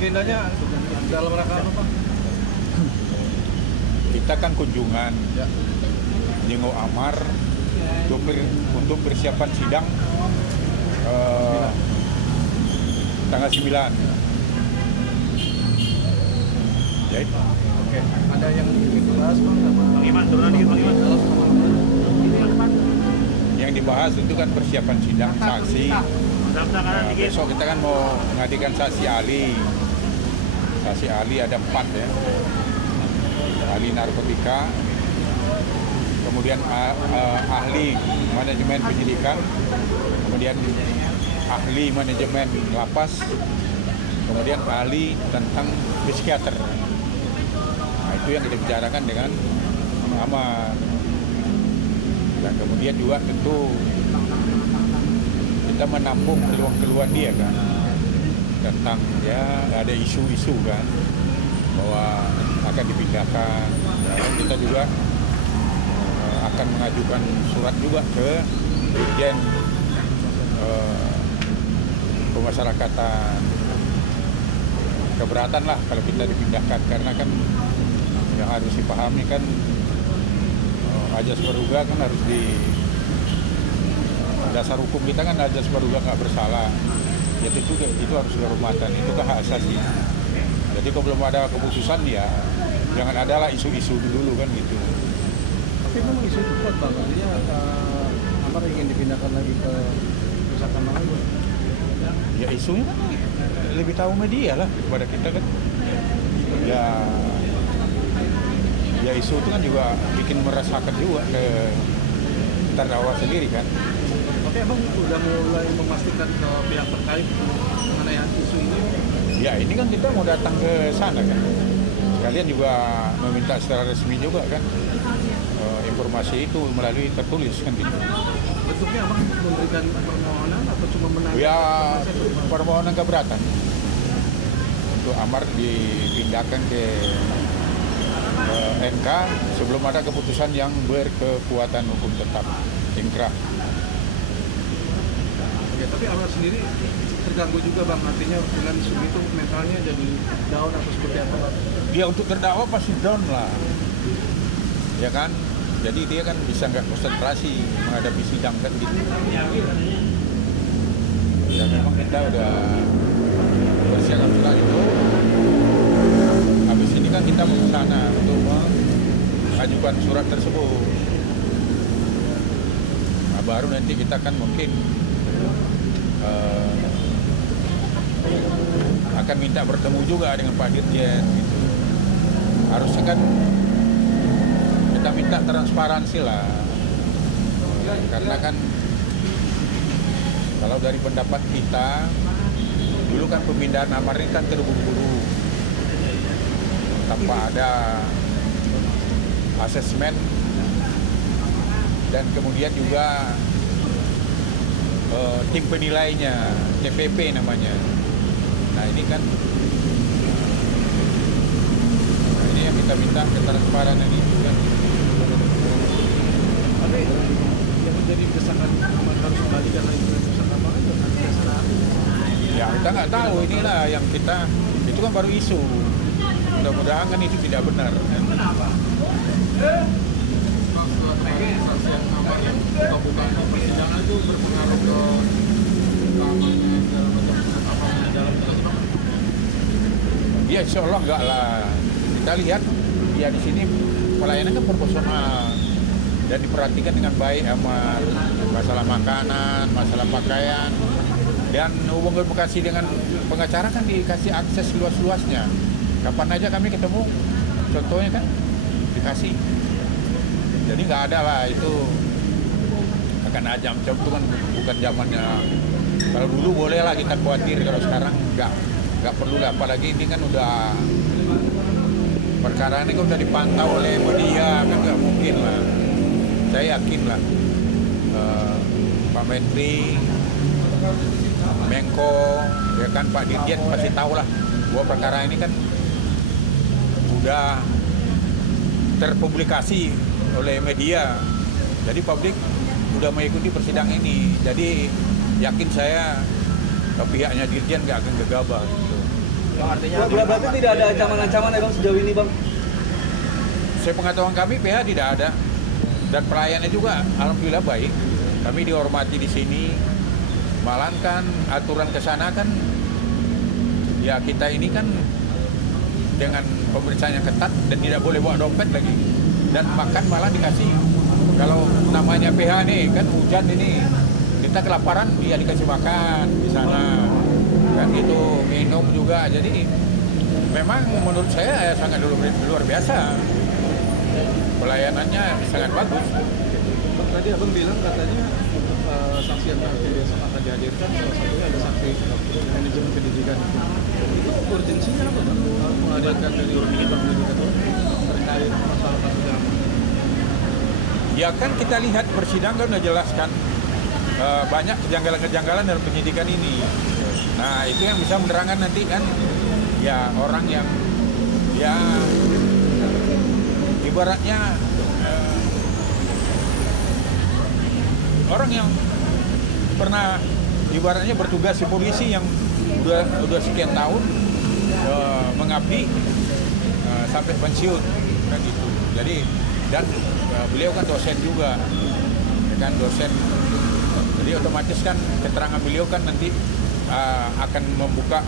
agendanya dalam rangka apa, Pak? Kita kan kunjungan jenguk Amar untuk persiapan sidang tanggal 9. Ya itu. Oke. Ada yang dibahas, Bang, sama Bang Iman, turunan dikit, Bang Iman. Yang dibahas itu kan persiapan sidang saksi. Sebelah kanan dikit. Besok kita kan mau menghadirkan saksi ahli. Saksi ahli ada 4 ya. Ahli narkotika, kemudian ahli manajemen penyidikan, kemudian ahli manajemen lapas, kemudian ahli tentang psikiater. Nah, itu yang kita bicarakan dengan Amar. Dan kemudian juga tentu kita menampung keluhan-keluhan dia kan tentang ya ada isu-isu kan bahwa akan dipindahkan. Dan kita juga akan mengajukan surat juga ke Dirjen Pemasyarakatan. Keberatan lah kalau kita dipindahkan karena kan yang harus dipahami kan ajas praduga kan harus dasar hukum kita kan ajas praduga nggak bersalah. Ya itu harus kehormatan, itu kan hak asasi. Jadi kalau belum ada keputusan ya jangan ada lah isu-isu dulu kan gitu. Tapi memang isu itu kuat, Bang. Artinya Amar ingin dipindahkan lagi ke Nusa Kambangan. Ya isunya kan lebih tahu media lah daripada kita kan. Ya isu itu kan juga bikin merasakan juga ke terdakwa sendiri kan. Tapi Abang udah mulai memastikan ke pihak terkait mengenai isu ini? Ya ini kan kita mau datang ke sana kan. Sekalian juga meminta secara resmi juga kan informasi itu melalui tertulis kan gitu. Bentuknya Abang memberikan permohonan atau cuma menanggapi? Ya permohonan keberatan untuk Amar dipindahkan ke NK sebelum ada keputusan yang berkekuatan hukum tetap inkrah. Ya, tapi Amar sendiri terganggu juga, Bang, artinya dengan isu itu mentalnya jadi down atau seperti apa? Dia untuk terdakwa pasti down lah, ya kan? Jadi dia kan bisa nggak konsentrasi menghadapi sidang kan gitu. Ya memang kita udah persiapan surat itu. Habis ini kan kita mau ke sana untuk mengajukan surat tersebut. Nah, baru nanti kita kan mungkin akan minta bertemu juga dengan Pak Dirjen gitu. Harusnya kan kita minta transparansi lah, karena kan kalau dari pendapat kita dulu kan pemindahan Amar ini kan terburu-buru tanpa ada asesmen dan kemudian juga tim penilainya, TPP namanya. Nah ini kan ini yang kita minta ketransparan itu kan. Tapi yang menjadi desakan harus kembalikan lagi ke Nusa Kambangan itu Ya kita nggak tahu, inilah yang kita, itu kan baru isu. Mudah-mudahan kan itu tidak benar. Kan? Bukan persidangan itu berpengaruh ke keamanan dalam Ya insya Allah enggak lah. Kita lihat ya di sini pelayanan kan proporsional dan diperhatikan dengan baik sama masalah makanan, masalah pakaian, dan hubungan komunikasi dengan pengacara kan dikasih akses luas-luasnya. Kapan aja kami ketemu, contohnya kan dikasih. Jadi nggak ada lah itu akan ajam itu kan bukan zamannya. Kalau dulu boleh lah kita khawatir, kalau sekarang nggak perlu lah. Apalagi ini kan udah perkara ini kan udah dipantau oleh media kan, nggak mungkin lah. Saya yakin lah Pak Menteri, Menko, ya kan Pak Dirjen pasti tahu lah bahwa perkara ini kan udah terpublikasi oleh media. Jadi publik udah mengikuti persidangan ini. Jadi yakin saya pihaknya Dirjen nggak akan gegabah gitu. artinya Berarti tidak ada ancaman-ancaman ya bang sejauh ini bang? Sepengetahuan kami PH tidak ada, dan pelayannya juga alhamdulillah baik. Kami dihormati di sini, malahan aturan ke sana kan ya kita ini kan dengan pemeriksaan yang ketat dan tidak boleh bawa dompet lagi, dan makan malah dikasih. Kalau namanya PH nih kan hujan ini, kita kelaparan dia dikasih makan di sana kan gitu, minum juga. Jadi memang menurut saya sangat luar biasa, pelayanannya sangat bagus. Bang, tadi abang bilang katanya untuk saksi yang nanti besok akan dihadirkan, salah satunya ada saksi manajemen pendidikan. Itu urgensinya apa bang? Menghadirkan dari pendidikan terkait masalah kasus yang Ya kan kita lihat persidangan udah jelaskan banyak kejanggalan-kejanggalan dalam penyidikan ini. Nah itu yang bisa menerangkan nanti kan ya orang yang ya ibaratnya orang yang pernah ibaratnya bertugas di polisi yang udah sekian tahun mengabdi sampai pensiun kan gitu. Jadi dan beliau kan dosen juga, kan dosen. Jadi otomatis kan keterangan beliau kan nanti akan membuka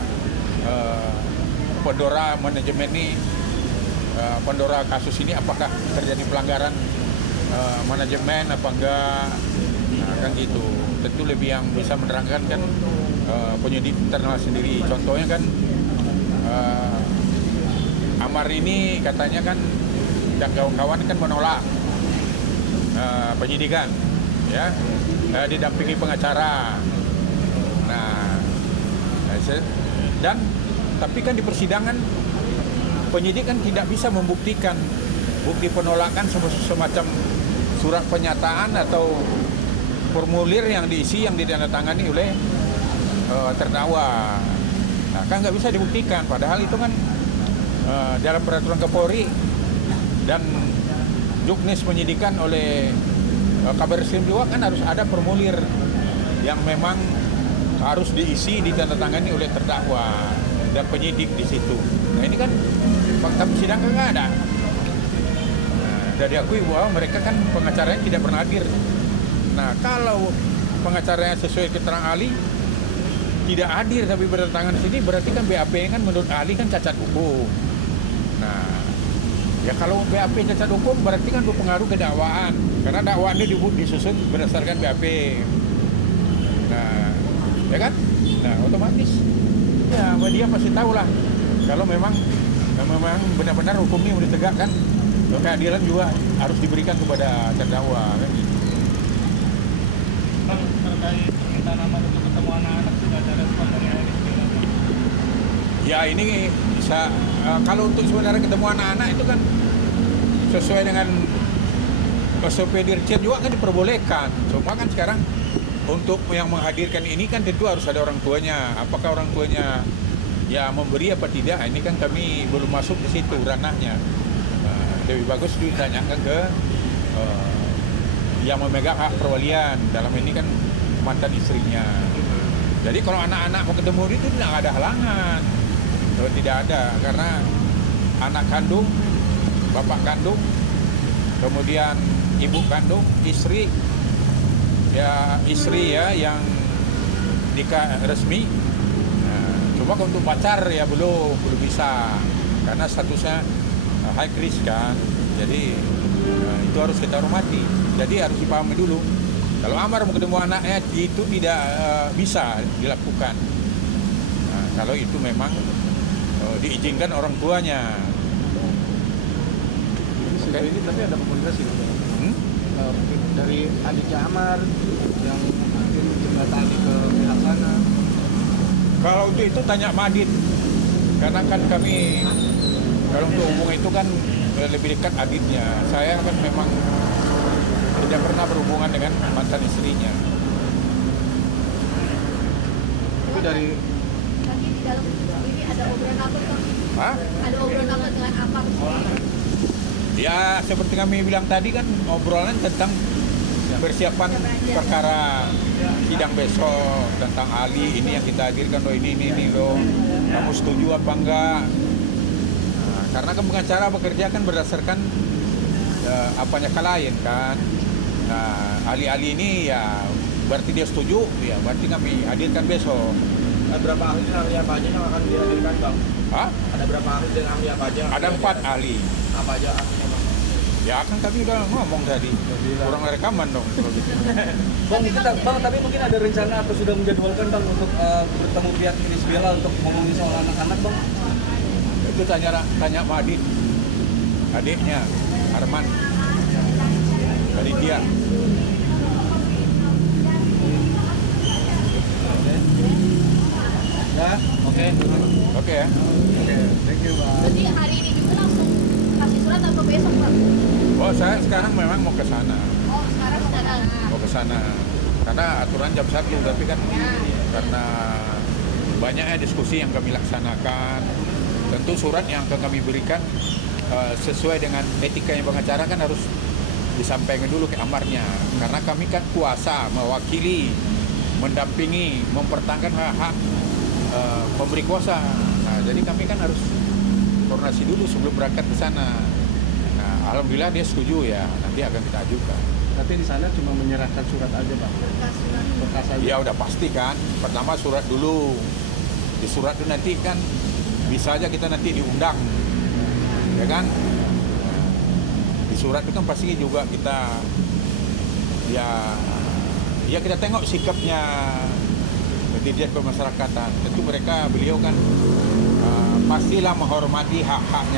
Pandora manajemen ini, Pandora kasus ini apakah terjadi pelanggaran manajemen apa enggak, nah, kan gitu. Tentu lebih yang bisa menerangkan kan penyidik internal sendiri. Contohnya kan Amar ini katanya kan dan kawan-kawan kan menolak penyidikan, ya, didampingi pengacara. Nah, dan tapi kan di persidangan penyidik kan tidak bisa membuktikan bukti penolakan semacam surat pernyataan atau formulir yang diisi yang ditandatangani oleh terdakwa. Nah, kan nggak bisa dibuktikan. Padahal itu kan dalam peraturan Kapolri dan juknis penyidikan oleh Kabar Reskrim juga kan harus ada formulir yang memang harus diisi ditandatangani oleh terdakwa dan penyidik di situ. Nah ini kan fakta persidangan nggak ada. Nah, dan diakui bahwa mereka kan pengacaranya tidak pernah hadir. Nah kalau pengacaranya sesuai keterangan ahli tidak hadir tapi bertentangan di sini, berarti kan BAP kan menurut ahli kan cacat hukum. Nah ya kalau BAP cacat hukum berarti kan berpengaruh ke dakwaan, karena dakwaan ini disusun berdasarkan BAP. Nah ya kan, nah otomatis ya dia pasti tahu lah kalau memang benar-benar hukum ini mau ditegakkan, keadilan juga harus diberikan kepada terdakwa kan gitu. terkait permintaan nama untuk ketemu anak-anak sudah ada respon dari RSP? Ya ini bisa kalau untuk sebenarnya ketemu anak-anak itu kan sesuai dengan SOP Dirjen juga kan diperbolehkan. Cuma kan sekarang untuk yang menghadirkan ini kan tentu harus ada orang tuanya. Apakah orang tuanya ya memberi apa tidak? Ini kan kami belum masuk di situ ranahnya. Lebih bagus ditanyakan ke yang memegang hak perwalian. Dalam ini kan mantan istrinya. Jadi kalau anak-anak mau ketemu itu tidak ada halangan. Tidak ada, karena anak kandung, bapak kandung, kemudian ibu kandung, istri ya yang nikah resmi. Nah, cuma untuk pacar ya belum bisa, karena statusnya high risk kan. Jadi itu harus kita hormati. Jadi harus dipahami dulu. Kalau Amar mau ketemu anaknya itu tidak bisa dilakukan. Nah, kalau itu memang diizinkan orang tuanya. sejauh ini tapi ada komunikasi mungkin dari adiknya Amar yang mungkin mendatangi ke pihak sana. Kalau untuk itu tanya Madin, karena kan kami kalau untuk hubungan itu kan lebih dekat adiknya. Saya kan memang tidak pernah berhubungan dengan mantan istrinya. Tapi dari Tadi di dalam ini ada obrolan apa tuh? Hah? Ada obrolan apa dengan apa? Ya seperti kami bilang tadi kan obrolan tentang persiapan perkara sidang besok tentang ahli ini yang kita hadirkan loh, ini loh, kamu setuju apa enggak? Nah, karena kan pengacara bekerja kan berdasarkan apanya klien kan. Nah, ahli-ahli ini ya berarti dia setuju, ya berarti kami hadirkan besok. Ada berapa ahli dan ahli apa aja yang akan dihadirkan bang? Hah? Ada berapa ahli dan ahli apa aja? Ada 4 ahli. Apa aja ahlinya bang? Ya kan kami udah ngomong tadi, kurang rekaman dong kalau gitu. Bang, tapi mungkin ada rencana atau sudah menjadwalkan bang untuk bertemu pihak Irish Bella untuk ngomongin soal anak-anak bang? Itu tanya sama adiknya Arman, dari dia. Ya, oke. Oke ya. Oke, thank you, Bang. Jadi hari ini juga langsung kasih surat atau besok Bang? Oh, saya sekarang memang mau ke sana. Oh sekarang sekarang. Mau ke sana. Karena aturan jam 1, tapi kan karena banyaknya diskusi yang kami laksanakan. Tentu surat yang akan kami berikan sesuai dengan etika yang pengacara kan harus disampaikan dulu ke amarnya. Karena kami kan kuasa mewakili, mendampingi, mempertahankan hak-hak pemberi kuasa. Nah, jadi kami kan harus koordinasi dulu sebelum berangkat ke sana. Nah, alhamdulillah dia setuju ya, nanti akan kita ajukan. Tapi di sana cuma menyerahkan surat aja, Bang. Berkas aja. Ya udah pasti kan. Pertama surat dulu. Di surat itu nanti kan bisa aja kita nanti diundang. Ya kan? Di surat itu kan pasti juga kita ya kita tengok sikapnya Dirjen Pemasyarakatan. Tentu beliau kan pastilah menghormati hak-haknya.